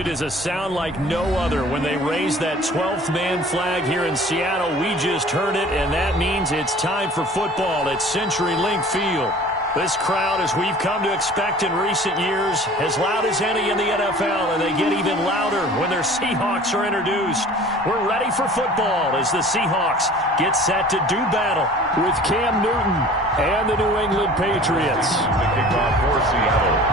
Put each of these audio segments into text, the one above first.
It is a sound like no other when they raise that 12th man flag here in Seattle. We just heard it, and that means it's time for football at CenturyLink Field. This crowd, as we've come to expect in recent years, as loud as any in the NFL, and they get even louder when their Seahawks are introduced. We're ready for football as the Seahawks get set to do battle with Cam Newton and the New England Patriots. The kickoff for Seattle.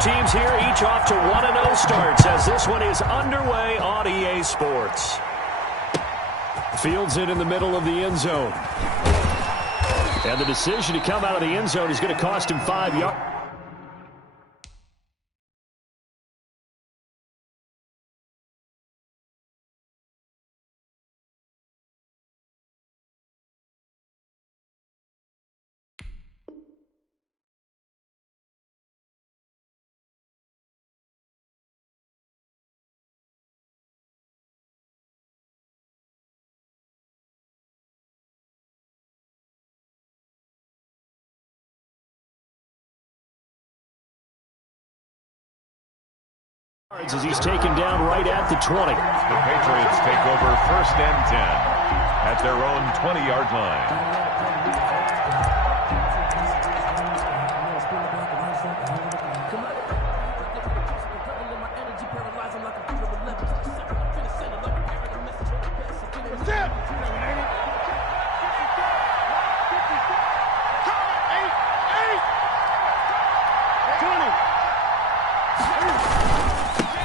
Teams here, each off to 1-0 starts as this one is underway on EA Sports. Fields it in the middle of the end zone. And the decision to come out of the end zone is going to cost him 5 yards. As he's taken down right at the 20. The Patriots take over 1st and 10 at their own 20-yard line.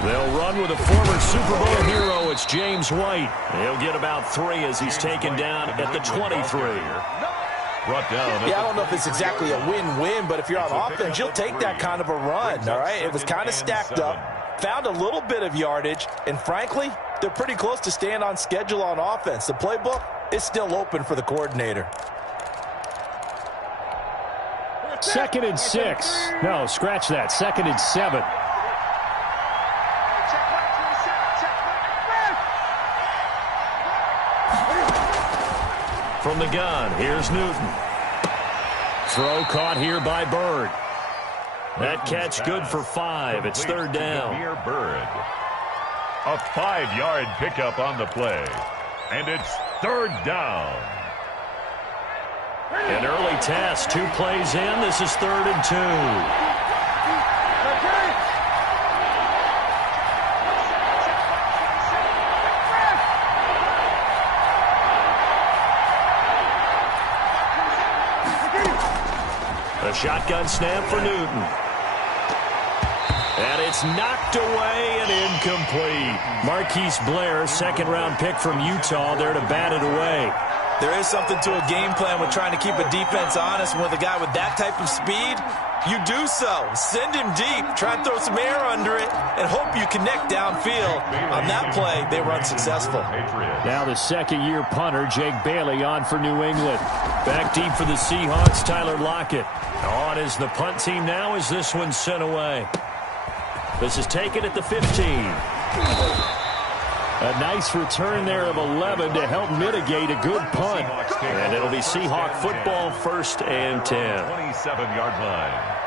They'll run with a former Super Bowl hero. It's James White. He'll get about 3 as he's taken down at the 23. Brought down. Yeah, I don't know if it's exactly a win-win, but if you're on offense, you'll take that kind of a run, all right? It was kind of stacked up, found a little bit of yardage, and frankly, they're pretty close to staying on schedule on offense. The playbook is still open for the coordinator. 2nd and 6. No, scratch that. 2nd and 7. From the gun, here's Newton. Throw caught here by Bird. That catch good for 5. It's 3rd down. Here, Bird. A 5-yard pickup on the play. And it's 3rd down. An early test. 2 plays in. This is 3rd and 2. A shotgun snap for Newton. And it's knocked away and incomplete. Marquise Blair, 2nd-round pick from Utah, there to bat it away. There is something to a game plan with trying to keep a defense honest. With a guy with that type of speed, you do so. Send him deep. Try and throw some air under it and hope you connect downfield. On that play, they were unsuccessful. Now the 2nd-year punter, Jake Bailey, on for New England. Back deep for the Seahawks, Tyler Lockett. On is the punt team now as this one's sent away. This is taken at the 15. A nice return there of 11 to help mitigate a good punt. And it'll be Seahawk football, 1st and 10. 27-yard line.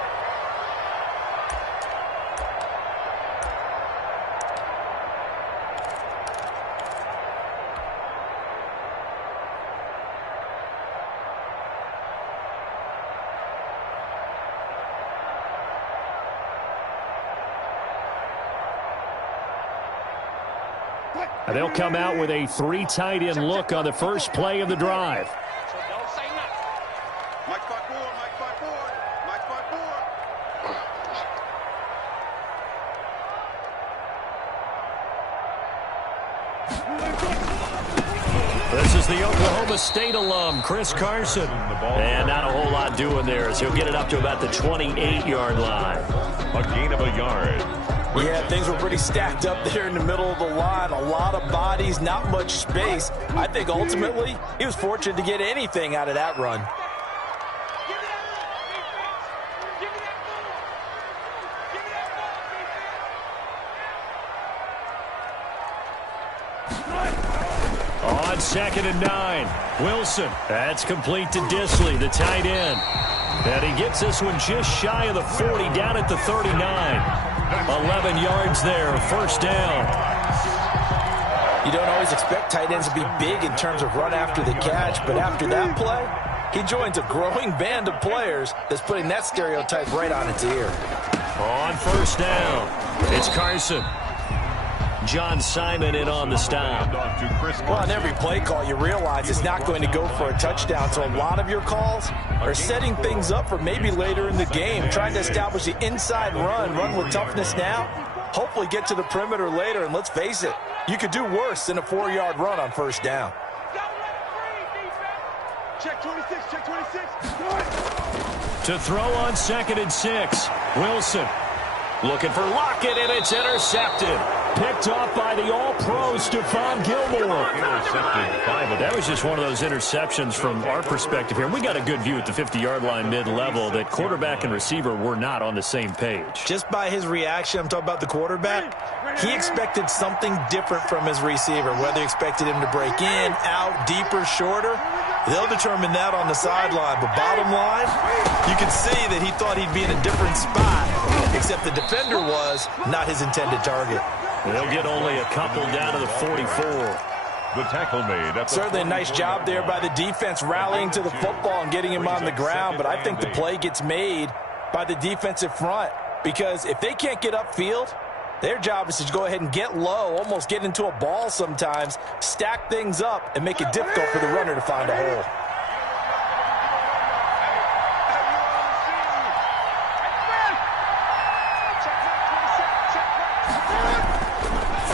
They'll come out with a 3 tight end look on the first play of the drive. This is the Oklahoma State alum, Chris Carson. And not a whole lot doing there as he'll get it up to about the 28-yard line. A gain of a yard. Yeah, things were pretty stacked up there in the middle of the line. A lot of bodies, not much space. I think ultimately he was fortunate to get anything out of that run. on 2nd and 9. Wilson. That's complete to Disley, the tight end. And he gets this one just shy of the 40, down at the 39. 11 yards there, first down. You don't always expect tight ends to be big in terms of run after the catch, but after that play, he joins a growing band of players that's putting that stereotype right on its ear. On first down, it's Carson. John Simon in on the stop. Well, on every play call, you realize it's not going to go for a touchdown, so a lot of your calls are setting things up for maybe later in the game, trying to establish the inside run with toughness now, hopefully get to the perimeter later, and let's face it, you could do worse than a 4-yard run on first down. Check 26, check 26. To throw on 2nd and 6, Wilson. Looking for Lockett, and it's intercepted. Picked off by the all-pro Stephon Gilmore. That was just one of those interceptions from our perspective here. We got a good view at the 50-yard line mid-level that quarterback and receiver were not on the same page. Just by his reaction, I'm talking about the quarterback, he expected something different from his receiver, whether he expected him to break in, out, deeper, shorter. They'll determine that on the sideline. But bottom line, you can see that he thought he'd be in a different spot, except the defender was not his intended target. They'll get only a couple down to the 44. The tackle made. Certainly a nice job there by the defense rallying to the football and getting him on the ground, but I think the play gets made by the defensive front because if they can't get upfield, their job is to go ahead and get low, almost get into a ball sometimes, stack things up, and make it difficult for the runner to find a hole.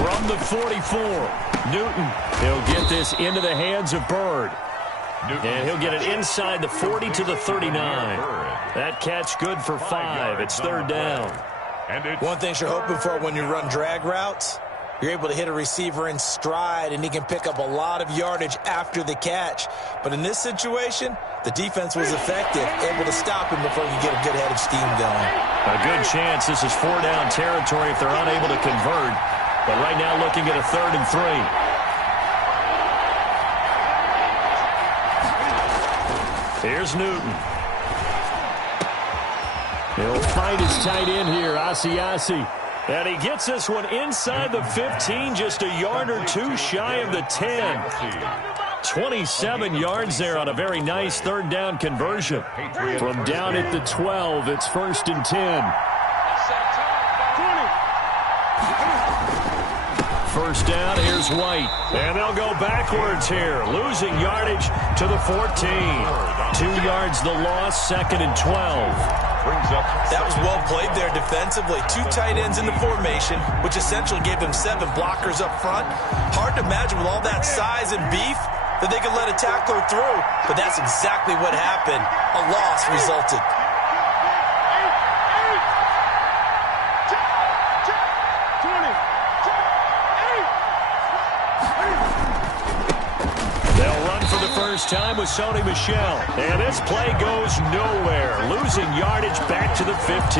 From the 44, Newton. He'll get this into the hands of Bird. And he'll get it inside the 40 to the 39. That catch good for 5. It's third down. One thing you're hoping for when you run drag routes, you're able to hit a receiver in stride, and he can pick up a lot of yardage after the catch. But in this situation, the defense was effective, able to stop him before he could get a good head of steam going. A good chance this is 4-down territory if they're unable to convert. But right now looking at a 3rd and 3. Here's Newton. He'll find his tight end here, Asiasi. And he gets this one inside the 15, just a yard or two shy of the 10. 27 yards there on a very nice 3rd down conversion. From down at the 12, it's 1st and 10. First down, here's White. And they'll go backwards here, losing yardage to the 14. 2 yards the loss, 2nd and 12. That was well played there defensively. 2 tight ends in the formation, which essentially gave them 7 blockers up front. Hard to imagine with all that size and beef that they could let a tackler through, but that's exactly what happened. A loss resulted. First time with Sony Michel. And this play goes nowhere. Losing yardage back to the 15.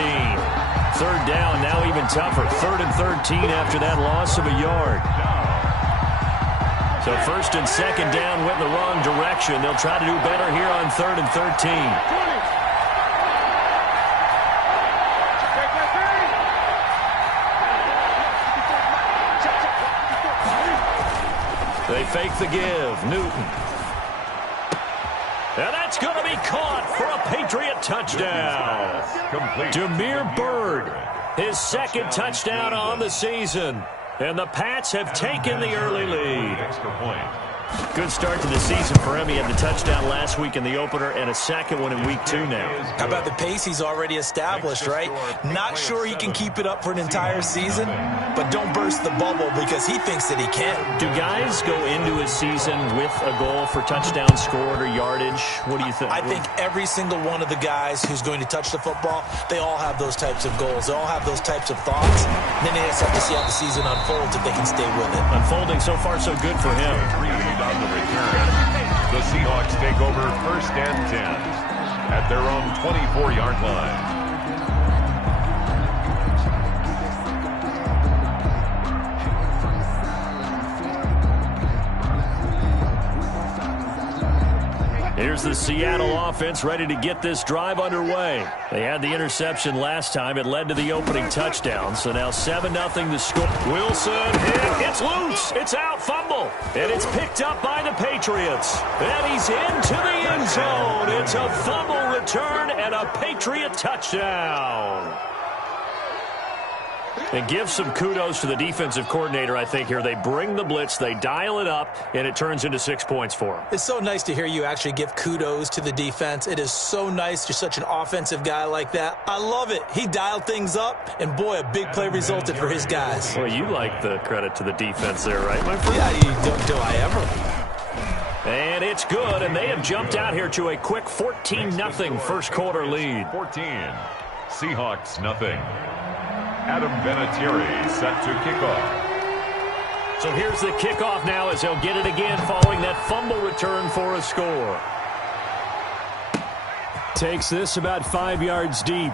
3rd down, now even tougher. 3rd and 13 after that loss of a yard. So 1st and 2nd down went in the wrong direction. They'll try to do better here on 3rd and 13. They fake the give. Newton. And that's going to be caught for a Patriot touchdown. Demir Bird, his 2nd touchdown on the season. And the Pats have taken the early lead. Good start to the season for him. He had the touchdown last week in the opener and a 2nd one in week 2 now. How about the pace he's already established, right? Not sure he can keep it up for an entire season, but don't burst the bubble because he thinks that he can. Do guys go into a season with a goal for touchdown scored or yardage? What do you think? I think every single one of the guys who's going to touch the football, they all have those types of goals. They all have those types of thoughts. And then they just have to see how the season unfolds if they can stay with it. Unfolding so far so good for him. On the return, the Seahawks take over 1st and 10 at their own 24-yard line. Here's the Seattle offense ready to get this drive underway. They had the interception last time. It led to the opening touchdown. So now 7-0 the score. Wilson hit. It's loose. It's out. Fumble. And it's picked up by the Patriots. And he's into the end zone. It's a fumble return and a Patriot touchdown. And give some kudos to the defensive coordinator, I think, here. They bring the blitz, they dial it up, and it turns into 6 points for them. It's so nice to hear you actually give kudos to the defense. It is so nice. You're such an offensive guy like that. I love it. He dialed things up, and boy, a big play resulted for his guys. Well, you like the credit to the defense there, right, my friend? Yeah, do I ever? And it's good, and they have jumped out here to a quick 14-0 first quarter lead. 14. Seahawks nothing. Adam Vinatieri set to kickoff. So here's the kickoff now as he'll get it again following that fumble return for a score. Takes this about 5 yards deep.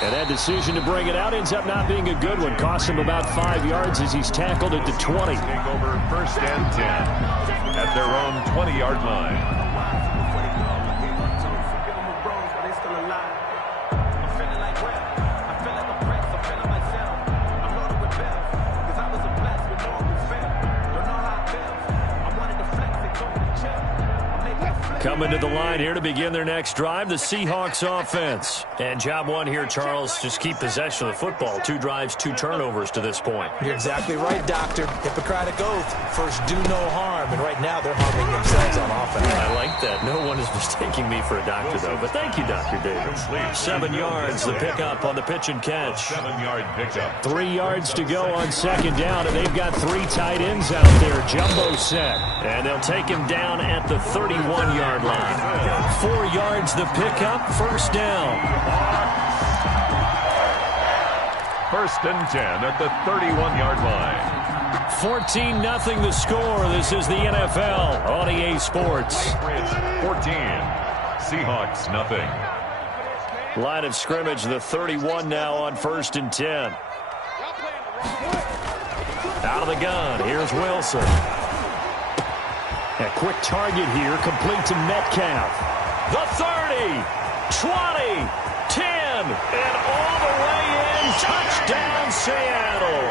And that decision to bring it out ends up not being a good one. Costs him about 5 yards as he's tackled at the 20. Take over first and 10 at their own 20-yard line. Coming to the line here to begin their next drive, the Seahawks offense. And job one here, Charles, just keep possession of the football. 2 drives, 2 turnovers to this point. You're exactly right, Doctor. Hippocratic oath. First, do no harm. And right now, they're harming themselves on offense. I like that. No one is mistaking me for a doctor, though. But thank you, Dr. Davis. 7 yards, the pickup on the pitch and catch. 7-yard pickup. 3 yards to go on second down, and they've got 3 tight ends out there. Jumbo set. And they'll take him down at the 31-yard line. 4 yards the pickup, first down. First and 10 at the 31-yard line. 14-0 the score. This is the NFL on EA Sports. 14. Seahawks nothing. Line of scrimmage, the 31 now on first and 10. Out of the gun, here's Wilson. A quick target here, complete to Metcalf. The 30, 20, 10, and all the way in. Touchdown, Seattle.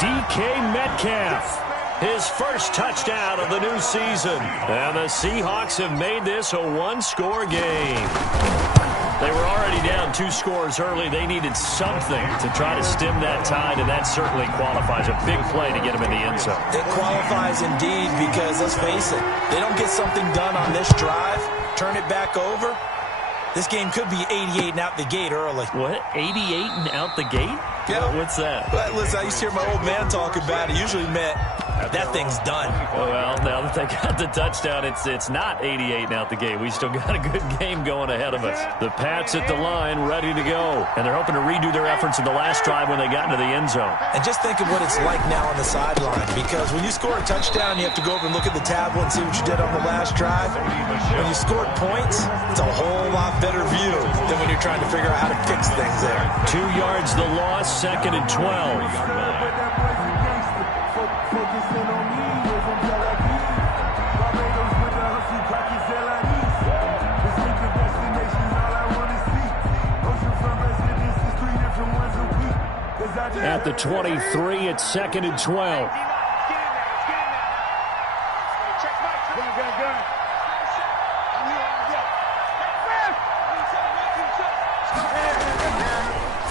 DK Metcalf, his first touchdown of the new season. And the Seahawks have made this a 1-score game. They were already down 2 scores early. They needed something to try to stem that tide, and that certainly qualifies. A big play to get them in the end zone. It qualifies indeed because, let's face it, they don't get something done on this drive, turn it back over, this game could be 88 and out the gate early. What? 88 and out the gate? Yeah. What's that? Well, listen, I used to hear my old man talk about it. Usually meant that thing's done. Well, now that they got the touchdown, it's not 88 and out the gate. We still got a good game going ahead of us. The Pats at the line, ready to go. And they're hoping to redo their efforts in the last drive when they got into the end zone. And just think of what it's like now on the sideline. Because when you score a touchdown, you have to go over and look at the tablet and see what you did on the last drive. When you scored points, it's a whole lot better view than when you're trying to figure out how to fix things there. 2 yards the loss, second and 12. At the 23, it's second and 12.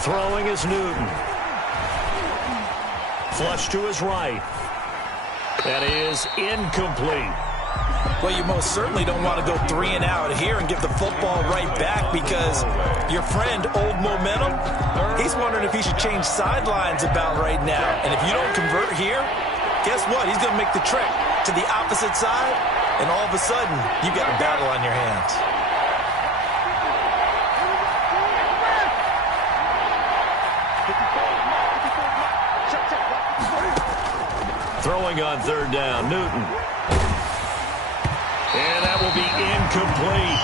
Throwing is Newton. Flush to his right. That is incomplete. Well, you most certainly don't want to go 3 and out here and give the football right back because your friend, Old Momentum, he's wondering if he should change sidelines about right now. And if you don't convert here, guess what? He's going to make the trek to the opposite side, and all of a sudden, you've got a battle on your hands. Throwing on third down, Newton. And that will be incomplete.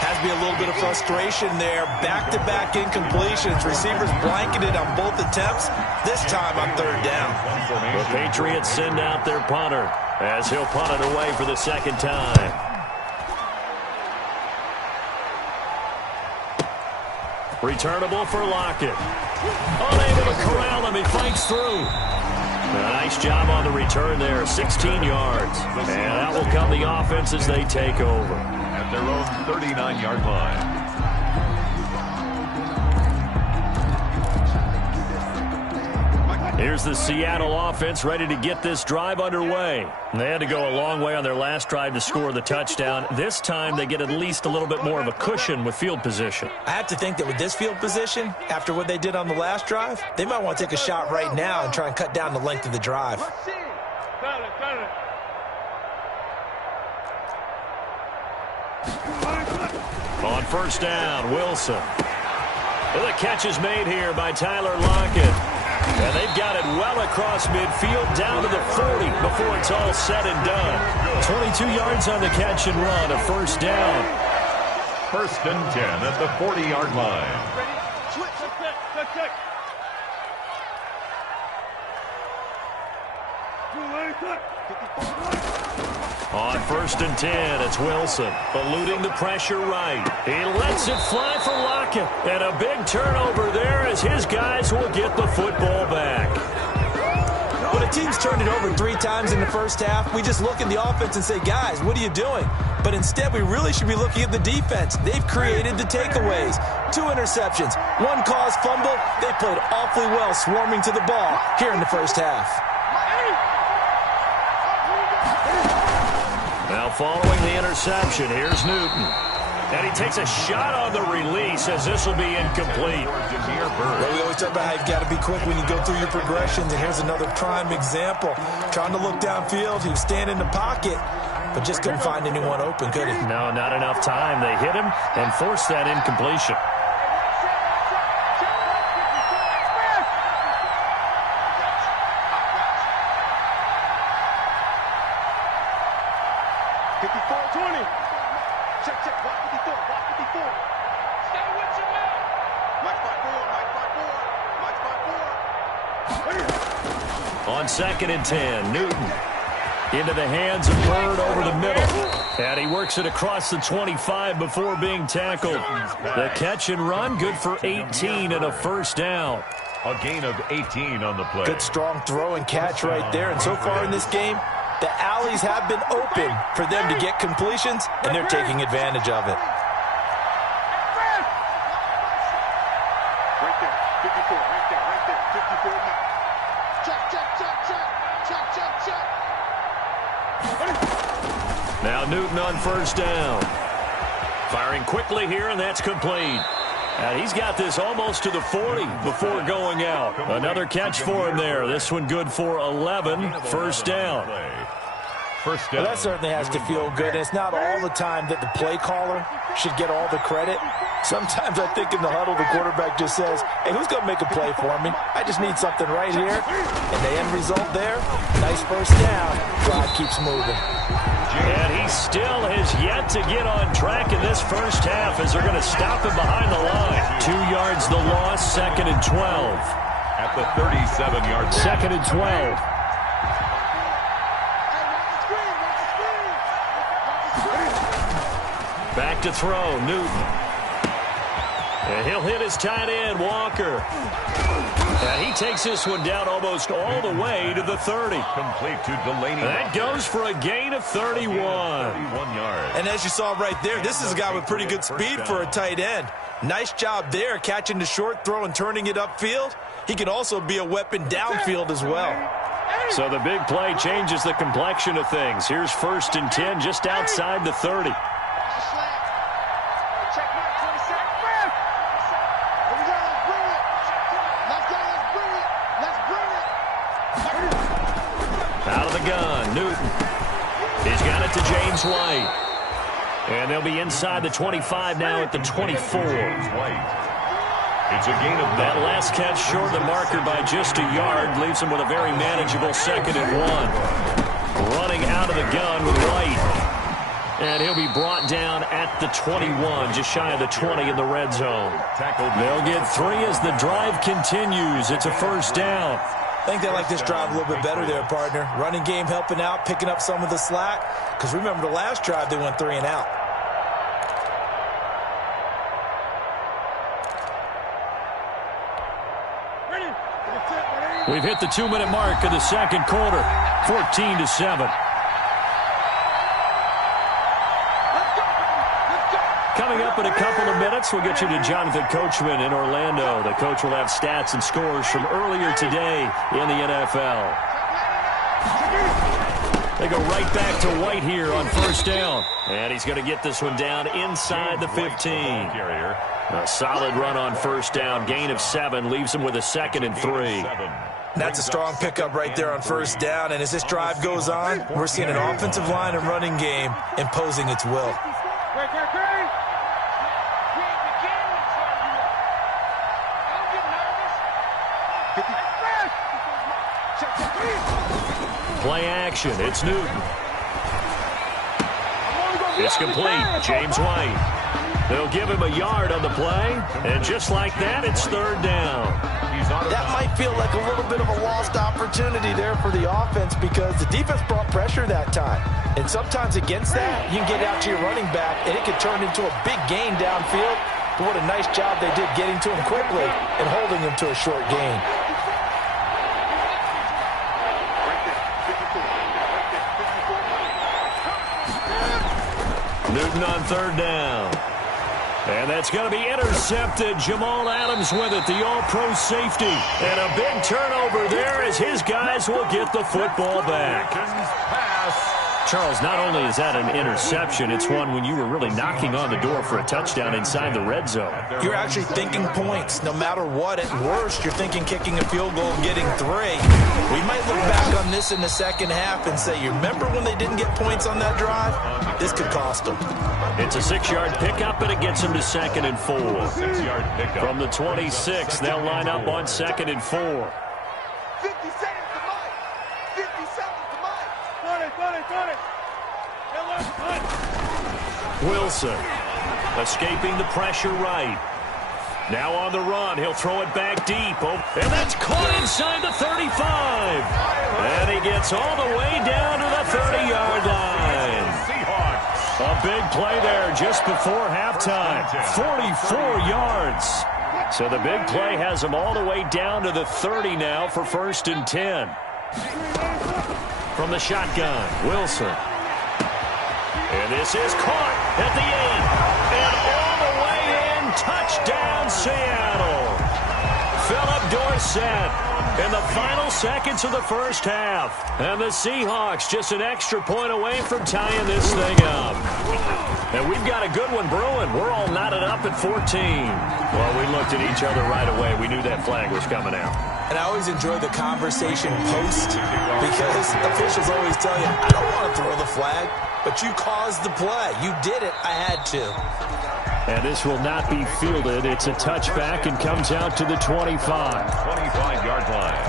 Has to be a little bit of frustration there. Back-to-back incompletions. Receivers blanketed on both attempts, this time on third down. The Patriots send out their punter. as he'll punt it away for the second time. Returnable for Lockett. Unable to corral him. He fights through. A nice job on the return there. 16 yards. And that will come the offense as they take over. At their own 39-yard line. Here's the Seattle offense ready to get this drive underway. They had to go a long way on their last drive to score the touchdown. This time they get at least a little bit more of a cushion with field position. I have to think that with this field position, after what they did on the last drive, they might want to take a shot right now and try and cut down the length of the drive. On first down, Wilson. And the catch is made here by Tyler Lockett. And they've got it well across midfield, down to the 40 before it's all said and done. 22 yards on the catch and run, a first down. First and 10 at the 40-yard line. On first and 10, it's Wilson, eluding the pressure right. He lets it fly for Lockett, and a big turnover there as his guys will get the football back. When a team's turned it over 3 times in the first half, we just look at the offense and say, guys, what are you doing? But instead, we really should be looking at the defense. They've created the takeaways. 2 interceptions, 1 caused fumble. They played awfully well swarming to the ball here in the first half. Now following the interception, here's Newton. And he takes a shot on the release as this will be incomplete. Well, we always talk about how you've got to be quick when you go through your progressions, and here's another prime example. Trying to look downfield, he was standing in the pocket, but just couldn't find anyone open, could he? No, not enough time. They hit him and forced that incompletion. On second and 10, Newton into the hands of Bird over the middle. And he works it across the 25 before being tackled. The catch and run, good for 18 and a first down. A gain of 18 on the play. Good strong throw and catch right there. And so far in this game, the alleys have been open for them to get completions, and they're taking advantage of it. Now Newton on first down. Firing quickly here, and that's complete. And he's got this almost to the 40 before going out. Another catch for him there. This one good for 11. First down. First down. Well, that certainly has to feel good. And it's not all the time that the play caller should get all the credit. Sometimes I think in the huddle, the quarterback just says, hey, who's going to make a play for me? I just need something right here. And the end result there, nice first down. Drive keeps moving. And he still has yet to get on track in this first half as they're going to stop him behind the line. 2 yards the loss, second and 12. At the 37-yard line. Second and 12. Back to throw, Newton. And he'll hit his tight end, Walker. And he takes this one down almost all the way to the 30. Complete to Delaney. That goes for a gain of 31. 31 yards. And as you saw right there, this is a guy with pretty good speed for a tight end. Nice job there, catching the short throw and turning it upfield. He can also be a weapon downfield as well. So the big play changes the complexion of things. Here's first and 10 just outside the 30. Out of the gun, Newton. He's got it to James White. And they'll be inside the 25 now at the 24. It's a gain of that last catch short of the marker by just a yard leaves him with a very manageable second and 1. Running out of the gun with White. And he'll be brought down at the 21, just shy of the 20 in the red zone. They'll get 3 as the drive continues. It's a first down. I think they like this drive a little bit better there, partner. Running game helping out, picking up some of the slack. Because remember the last drive, they went 3 and out. We've hit the 2-minute mark of the second quarter, 14-7. Coming up in a couple of minutes, we'll get you to Jonathan Coachman in Orlando. The coach will have stats and scores from earlier today in the NFL. They go right back to White here on first down. And he's going to get this one down inside the 15. A solid run on first down. Gain of 7 leaves him with a 2nd and 3. That's a strong pickup right there on first down. And as this drive goes on, we're seeing an offensive line and running game imposing its will. Play action. It's Newton. It's complete. James White. They'll give him a yard on the play. And just like that, it's 3rd down. That might feel like a little bit of a lost opportunity there for the offense because the defense brought pressure that time. And sometimes against that, you can get out to your running back, and it can turn into a big gain downfield. But what a nice job they did getting to him quickly and holding him to a short gain. Newton on 3rd down. And that's going to be intercepted. Jamal Adams with it, the all-pro safety. And a big turnover there as his guys will get the football back. Charles, not only is that an interception, it's one when you were really knocking on the door for a touchdown inside the red zone. You're actually thinking points. No matter what, at worst, you're thinking kicking a field goal and getting 3. We might look back on this in the second half and say, you remember when they didn't get points on that drive? This could cost them. It's a 6-yard pickup, and it gets them to 2nd and 4. 6-yard pickup. From the 26, they'll line up on 2nd and 4. 50 seconds to Mike. 50 seconds to Mike. Got it. Wilson escaping the pressure right. Now on the run, he'll throw it back deep. And that's caught inside the 35. And he gets all the way down to the 30-yard line. A big play there just before halftime. 44 yards. So the big play has him all the way down to the 30 now for 1st and 10. From the shotgun, Wilson. And this is caught at the 8. And all the way in, touchdown Seattle. Philip Dorsett in the final seconds of the first half. And the Seahawks just an extra point away from tying this thing up. And we've got a good one brewing. We're all knotted up at 14. Well, we looked at each other right away. We knew that flag was coming out. And I always enjoy the conversation post because officials always tell you, I don't want to throw the flag, but you caused the play. You did it. I had to. And this will not be fielded. It's a touchback and comes out to the 25. 25-yard line.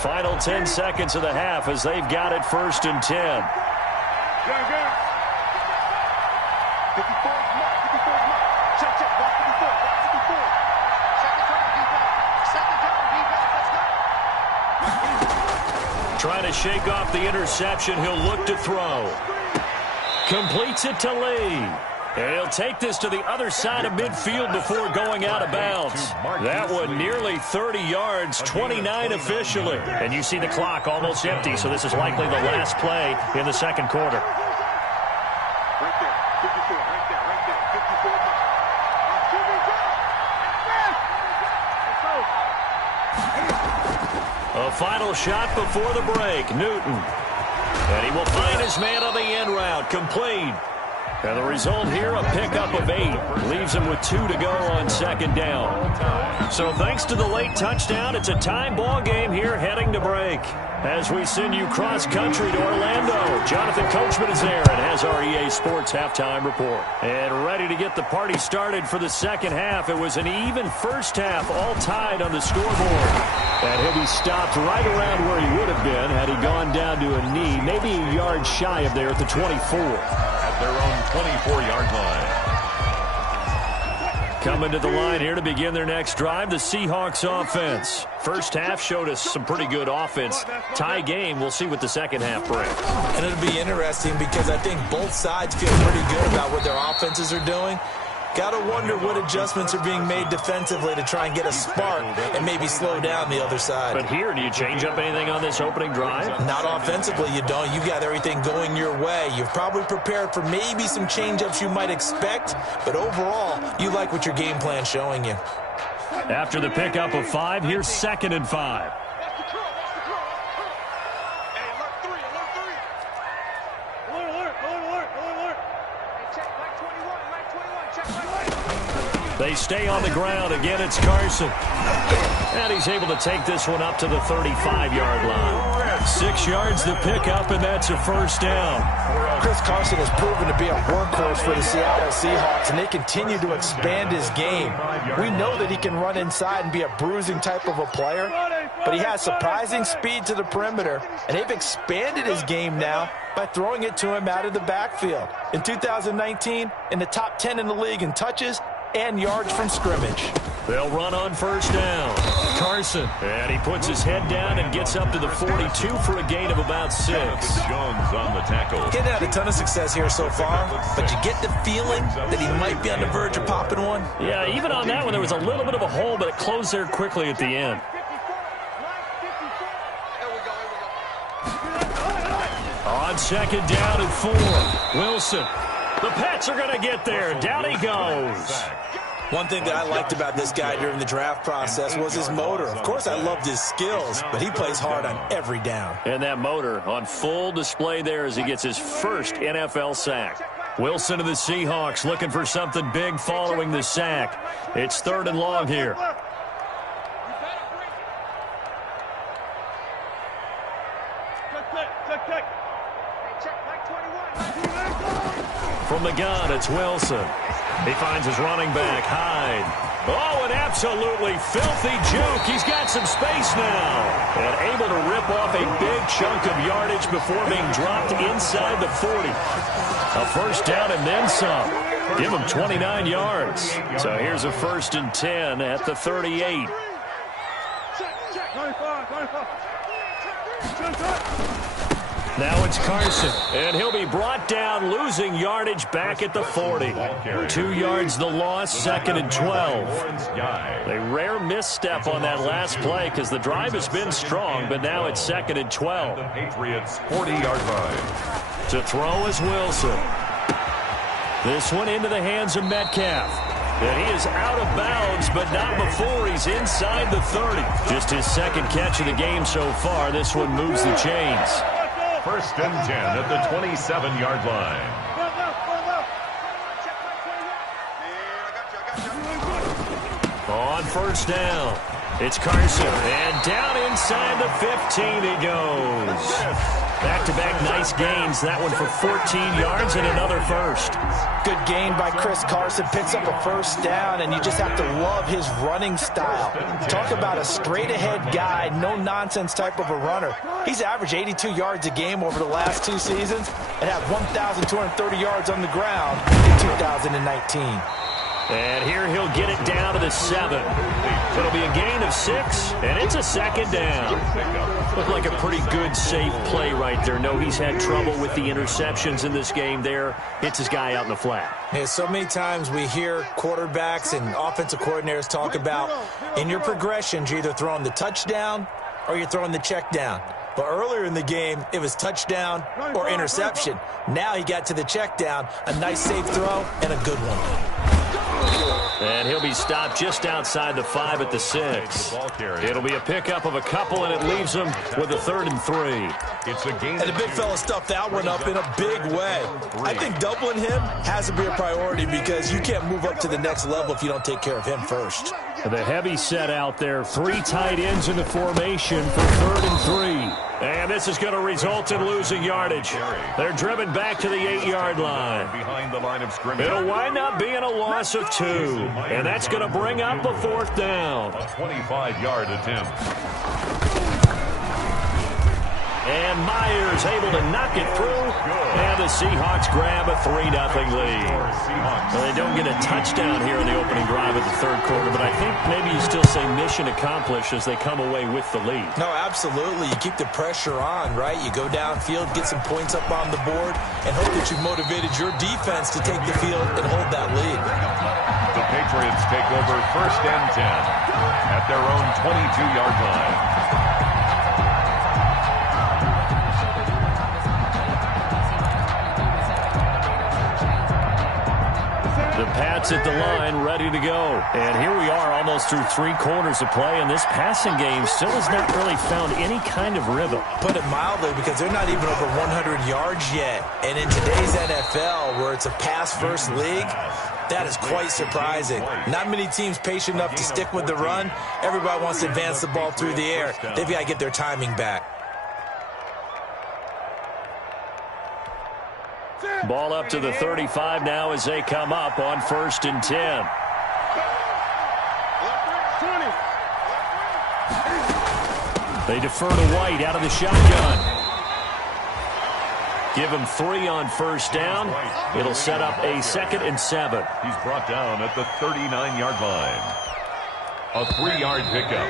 Final 10 seconds of the half as they've got it 1st and 10. Trying to shake off the interception. He'll look to throw. Completes it to Lee. And he'll take this to the other side of midfield before going out of bounds. That one nearly 30 yards, 29 officially. And you see the clock almost empty, so this is likely the last play in the second quarter. Right there, 54, right there, 54. A final shot before the break. Newton. And he will find his man on the end route. Complete. And the result here, a pickup of 8. Leaves him with 2 to go on 2nd down. So thanks to the late touchdown, it's a time ball game here heading to break. As we send you cross-country to Orlando, Jonathan Coachman is there and has our EA Sports halftime report. And ready to get the party started for the second half. It was an even first half, all tied on the scoreboard. And he'll be stopped right around where he would have been had he gone down to a knee, maybe a yard shy of there at the 24. At their own 24-yard line. Coming to the line here to begin their next drive, the Seahawks offense. First half showed us some pretty good offense. Tie game, we'll see what the second half brings. And it'll be interesting because I think both sides feel pretty good about what their offenses are doing. Got to wonder what adjustments are being made defensively to try and get a spark and maybe slow down the other side. But here, do you change up anything on this opening drive? Not offensively, you don't. You've got everything going your way. You've probably prepared for maybe some change-ups you might expect, but overall, you like what your game plan's showing you. After the pickup of 5, here's 2nd and 5. They stay on the ground. Again, it's Carson. And he's able to take this one up to the 35-yard line. 6 yards the pickup, and that's a first down. Chris Carson has proven to be a workhorse for the Seattle Seahawks, and they continue to expand his game. We know that he can run inside and be a bruising type of a player, but he has surprising speed to the perimeter, and they've expanded his game now by throwing it to him out of the backfield. In 2019, in the top 10 in the league in touches and yards from scrimmage. They'll run on first down. Carson, and he puts his head down and gets up to the 42 for a gain of about 6. Jones on the tackle. Getting had a ton of success here so far, but you get the feeling that he might be on the verge of popping one. Yeah, even on that one, there was a little bit of a hole, but it closed there quickly at the end. On 2nd down and 4, Wilson. The Pets are going to get there. Down he goes. One thing that I liked about this guy during the draft process was his motor. Of course, I loved his skills, but he plays hard on every down. And that motor on full display there as he gets his first NFL sack. Wilson of the Seahawks looking for something big following the sack. It's 3rd and long here. From the gun, it's Wilson. He finds his running back, Hyde. Oh, an absolutely filthy juke. He's got some space now. And able to rip off a big chunk of yardage before being dropped inside the 40. A first down and then some. Give him 29 yards. So here's a 1st and 10 at the 38. Now it's Carson, and he'll be brought down, losing yardage back at the 40. 2 yards the loss, 2nd and 12. A rare misstep on that last play because the drive has been strong, but now it's 2nd and 12. The Patriots 40-yard line. To throw is Wilson. This one into the hands of Metcalf. And he is out of bounds, but not before he's inside the 30. Just his 2nd catch of the game so far. This one moves the chains. 1st and 10 at the 27-yard line. On first down, it's Carson, and down inside the 15 he goes. Back-to-back nice gains, that one for 14 yards and another first. Good gain by Chris Carson, picks up a first down, and you just have to love his running style. Talk about a straight-ahead guy, no-nonsense type of a runner. He's averaged 82 yards a game over the last 2 seasons and had 1,230 yards on the ground in 2019. And here he'll get it down to the 7. It'll be a gain of 6, and it's a 2nd down. Looked like a pretty good, safe play right there. No, he's had trouble with the interceptions in this game there. Hits his guy out in the flat. Yeah, so many times we hear quarterbacks and offensive coordinators talk about in your progressions, you're either throwing the touchdown or you're throwing the check down. But earlier in the game, it was touchdown or interception. Now he got to the check down, a nice safe throw, and a good one. And he'll be stopped just outside the 5 at the 6. It'll be a pickup of a couple, and it leaves him with a 3rd and 3. It's a gain. And the big fella stuffed that one up in a big way. I think doubling him has to be a priority because you can't move up to the next level if you don't take care of him first. The heavy set out there. 3 tight ends in the formation for 3rd and 3. And this is going to result in losing yardage. They're driven back to the 8-yard line. Behind the line of scrimmage. It'll wind up being a loss of 2. And that's going to bring up a 4th down. A 25-yard attempt. And Myers able to knock it through. And the Seahawks grab a 3-0 lead. Well, they don't get a touchdown here in the opening drive of the third quarter, but I think maybe you still say mission accomplished as they come away with the lead. No, absolutely. You keep the pressure on, right? You go downfield, get some points up on the board, and hope that you've motivated your defense to take the field and hold that lead. The Patriots take over 1st and 10 at their own 22-yard line. The Pats at the line, ready to go. And here we are almost through 3 quarters of play, and this passing game still has not really found any kind of rhythm. Put it mildly, because they're not even over 100 yards yet. And in today's NFL, where it's a pass-first league, that is quite surprising. Not many teams patient enough to stick with the run. Everybody wants to advance the ball through the air. They've got to get their timing back. Ball up to the 35 now as they come up on 1st and 10. They defer to White out of the shotgun. Give him 3 on 1st down. It'll set up a 2nd and 7. He's brought down at the 39-yard line. A 3-yard pickup.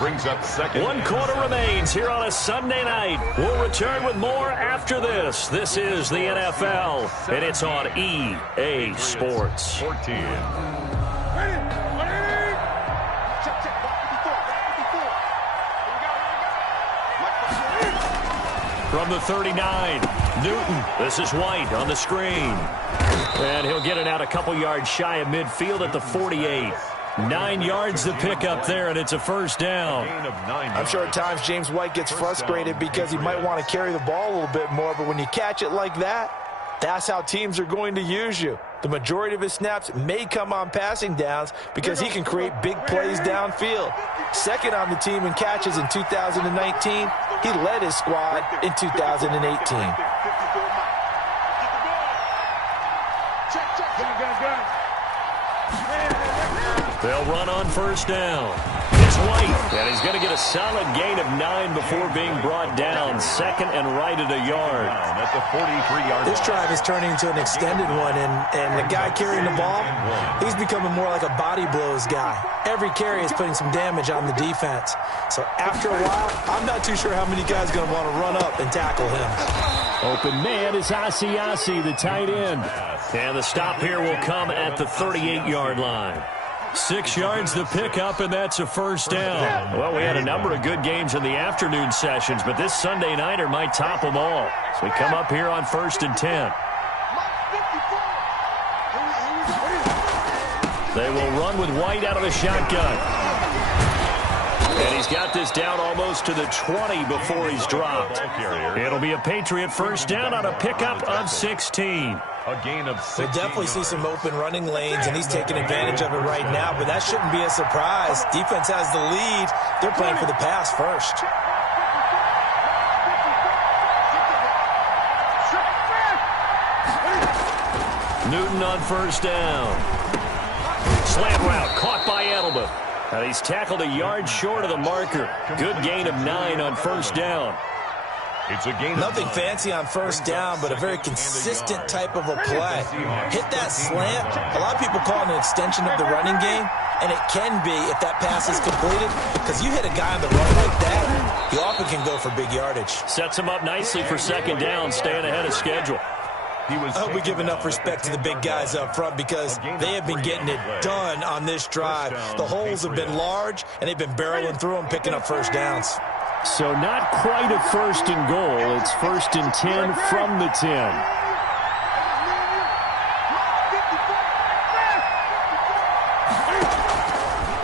Brings up 2nd. 1 quarter remains here on a Sunday night. We'll return with more after this. This is the NFL, and it's on EA Sports. 14. From the 39, Newton. This is White on the screen. And he'll get it out a couple yards shy of midfield at the 48. 9 yards to pick up there, and it's a 1st down. I'm sure at times James White gets frustrated because he might want to carry the ball a little bit more, but when you catch it like that, that's how teams are going to use you. The majority of his snaps may come on passing downs because he can create big plays downfield. 2nd on the team in catches in 2019. He led his squad in 2018. They'll run on 1st down. It's White, and he's going to get a solid gain of 9 before being brought down. 2nd and right at a yard. At the 43-yard line. This drive is turning into an extended one, and the guy carrying the ball, he's becoming more like a body blows guy. Every carry is putting some damage on the defense. So after a while, I'm not too sure how many guys are going to want to run up and tackle him. Open man is Asiasi, the tight end. And the stop here will come at the 38-yard line. 6 yards to pick up, and that's a 1st down. Well, we had a number of good games in the afternoon sessions, but this Sunday nighter might top them all. So we come up here on 1st and 10. They will run with White out of the shotgun. And he's got this down almost to the 20 before he's dropped. It'll be a Patriot 1st down on a pickup of 16. A gain of 16. We definitely see some open running lanes, and he's taking advantage of it right now, but that shouldn't be a surprise. Defense has the lead. They're playing for the pass first. Newton on 1st down. Slant route caught by Edelman. And he's tackled a yard short of the marker. Good gain of 9 on 1st down. It's a gain. Nothing fancy on 1st down, but a very consistent type of a play. Hit that slant. A lot of people call it an extension of the running game, and it can be if that pass is completed, because you hit a guy on the run like that, he often can go for big yardage. Sets him up nicely for 2nd down, staying ahead of schedule. I hope we give enough respect to the big guys up front, because they have been getting it done on this drive. The holes have been large, and they've been barreling through them, picking up 1st downs. So not quite a 1st and goal. It's 1st and 10 from the 10.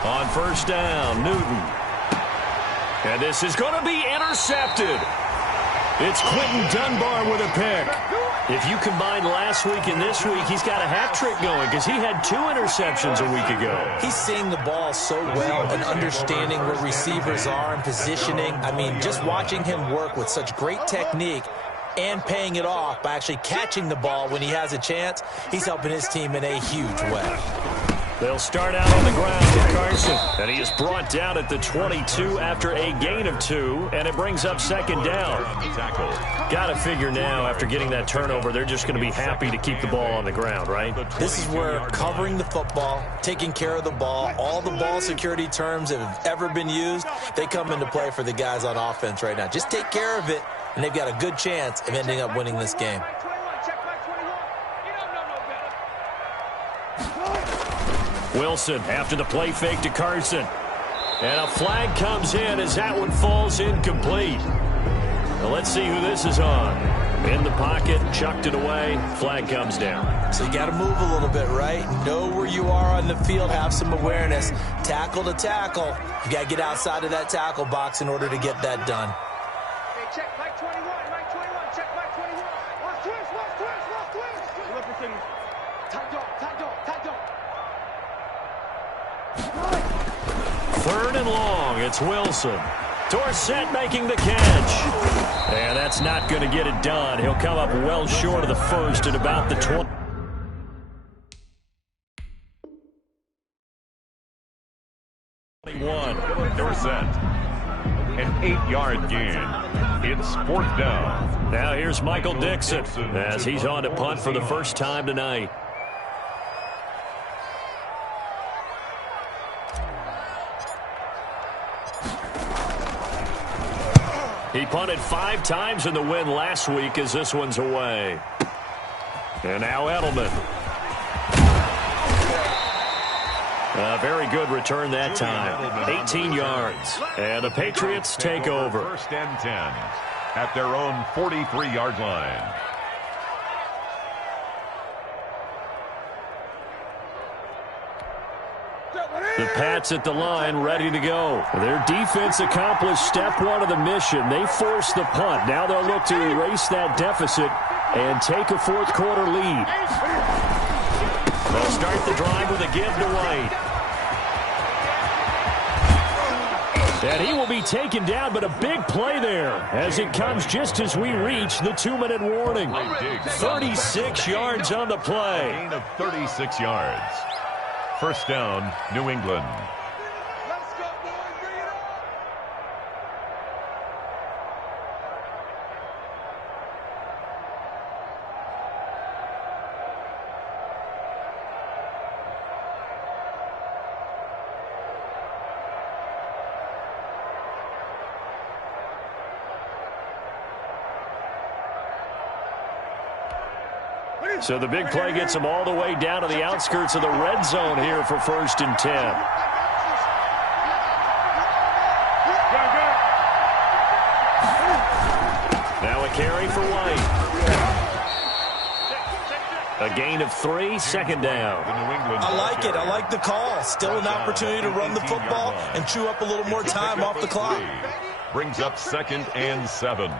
On 1st down, Newton. And this is going to be intercepted. It's Quentin Dunbar with a pick. If you combine last week and this week, he's got a hat trick going because he had 2 interceptions a week ago. He's seeing the ball so well and understanding where receivers are and positioning. I mean, just watching him work with such great technique and paying it off by actually catching the ball when he has a chance, he's helping his team in a huge way. They'll start out on the ground with Carson. And he is brought down at the 22 after a gain of 2, and it brings up second down. Got to figure now, after getting that turnover, they're just going to be happy to keep the ball on the ground, right? This is where covering the football, taking care of the ball, all the ball security terms that have ever been used, they come into play for the guys on offense right now. Just take care of it, and they've got a good chance of ending up winning this game. Wilson after the play fake to Carson. And a flag comes in as that one falls incomplete. Now let's see who this is on. In the pocket, chucked it away, flag comes down. So you got to move a little bit, right? Know where you are on the field, have some awareness. Tackle to tackle. You got to get outside of that tackle box in order to get that done. Hey, check Mike 21, Mike 21, check Mike 21. Lost twist, lost twist, lost twist. Representing tight dog, tight dog, tight dog. Third and long, it's Wilson. Dorsett making the catch. And that's not going to get it done. He'll come up well short of the first at about the 20. Dorsett, an 8-yard gain. It's 4th down. Now here's Michael Dixon as he's on to punt for the first time tonight. He punted 5 times in the win last week as this one's away. And now Edelman. A very good return that time. 18 yards. And the Patriots take over. 1st and 10 at their own 43-yard line. The Pats at the line, ready to go. Their defense accomplished step 1 of the mission. They forced the punt. Now they'll look to erase that deficit and take a 4th quarter lead. They'll start the drive with a give to White. And he will be taken down, but a big play there as it comes just as we reach the 2-minute warning. 36 yards on the play. Gain of 36 yards. 1st down, New England. Let's go, boys, bring it on. So the big play gets them all the way down to the outskirts of the red zone here for 1st and 10. Now a carry for White. A gain of 3, 2nd down. I like it. I like the call. Still an opportunity to run the football and chew up a little more time off the clock. Brings up 2nd and 7.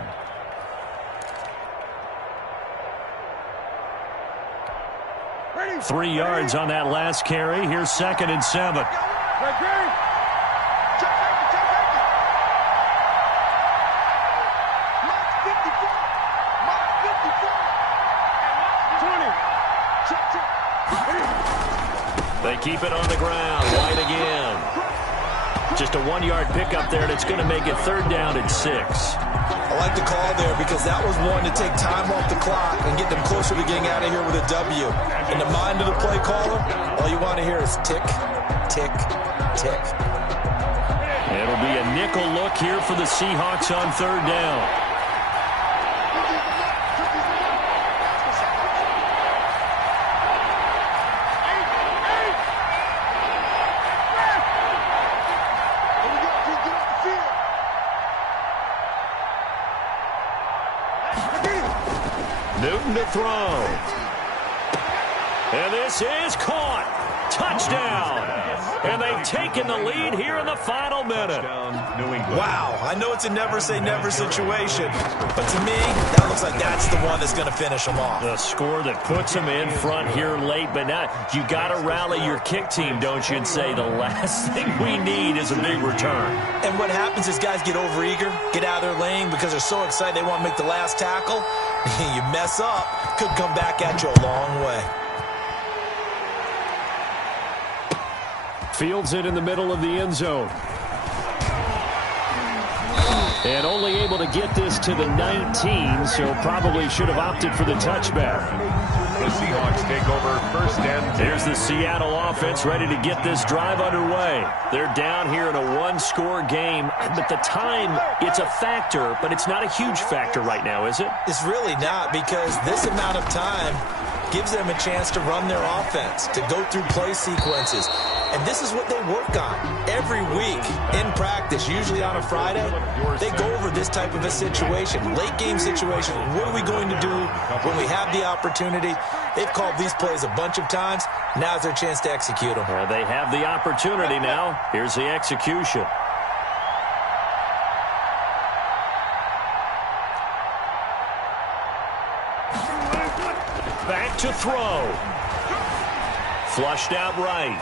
Ready? 3 yards on that last carry. Here's 2nd and 7. Ready? Check back, check back. Mark 54. Mark 54. 20. Check, check. Ready? They keep it on the ground. White again. Just a 1-yard pickup there, and it's going to make it 3rd down and 6. I like the call there because that was one to take time off the clock and get them closer to getting out of here with a W. In the mind of the play caller, all you want to hear is tick, tick, tick. It'll be a nickel look here for the Seahawks on 3rd down. Newton to throw. And this is caught. Touchdown. And they've taken the lead here in the final minute. Wow, I know it's a never-say-never situation, but to me, that looks like that's the one that's going to finish them off. The score that puts them in front here late, but now you got to rally your kick team, don't you, and say the last thing we need is a big return. And what happens is guys get overeager, get out of their lane because they're so excited they want to make the last tackle. You mess up, could come back at you a long way. Fields it in the middle of the end zone. And only able to get this to the 19, so probably should have opted for the touchback. The Seahawks take over first and 10. Here's the Seattle offense ready to get this drive underway. They're down here in a one-score game, but the time, it's a factor, but it's not a huge factor right now, is it? It's really not, because this amount of time gives them a chance to run their offense, to go through play sequences. And this is what they work on every week in practice, usually on a Friday. They go over this type of a situation, late game situation. What are we going to do when we have the opportunity? They've called these plays a bunch of times. Now's their chance to execute them. Well, they have the opportunity now. Here's the execution. Back to throw. Flushed out right.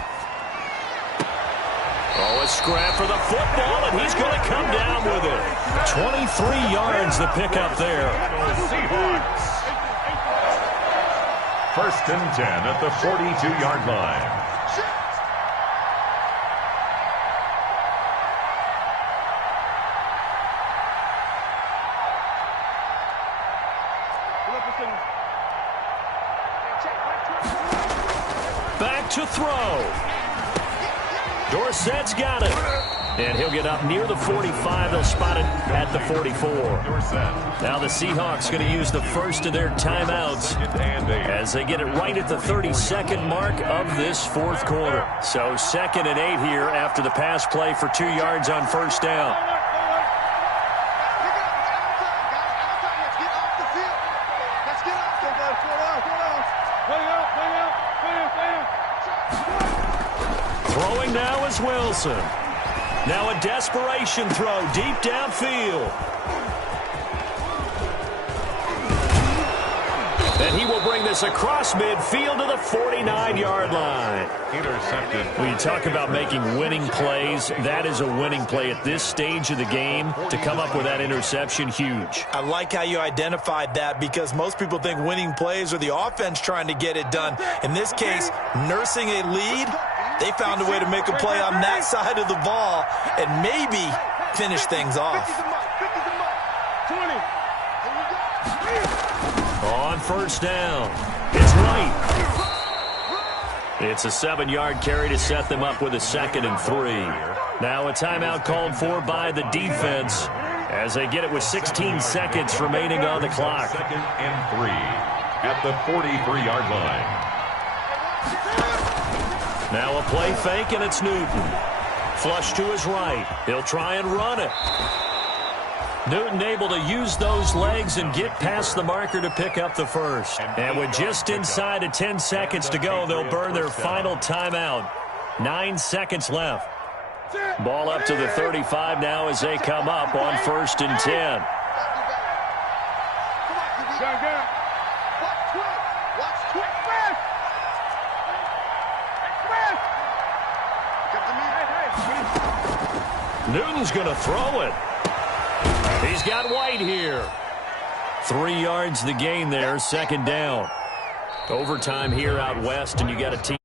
Oh, a scrap for the football, and he's going to come down with it. 23 yards to pick up there. Seahawks. First and 10 at the 42-yard line. Back to throw. Dorsett's got it. And he'll get up near the 45. They'll spot it at the 44. Now the Seahawks going to use the first of their timeouts as they get it right at the 32nd mark of this fourth quarter. So 2nd and 8 here after the pass play for 2 yards on first down. Throwing now is Wilson. Now a desperation throw deep downfield. And he will bring this across midfield to the 49-yard line. Intercepted. When you talk about making winning plays, that is a winning play at this stage of the game. To come up with that interception, huge. I like how you identified that, because most people think winning plays are the offense trying to get it done. In this case, nursing a lead, they found a way to make a play on that side of the ball and maybe finish things off. On first down, it's White. It's a 7-yard carry to set them up with a 2nd and 3. Now a timeout called for by the defense as they get it with 16 seconds remaining on the clock. 2nd and 3 at the 43-yard line. Now a play fake, and it's Newton. Flush to his right. He'll try and run it. Newton able to use those legs and get past the marker to pick up the first. And with just inside of 10 seconds to go, they'll burn their final timeout. 9 seconds left. Ball up to the 35 now as they come up on 1st and 10. Newton's going to throw it. He's got White here. 3 yards the gain there, 2nd down. Overtime here out west, and you got a team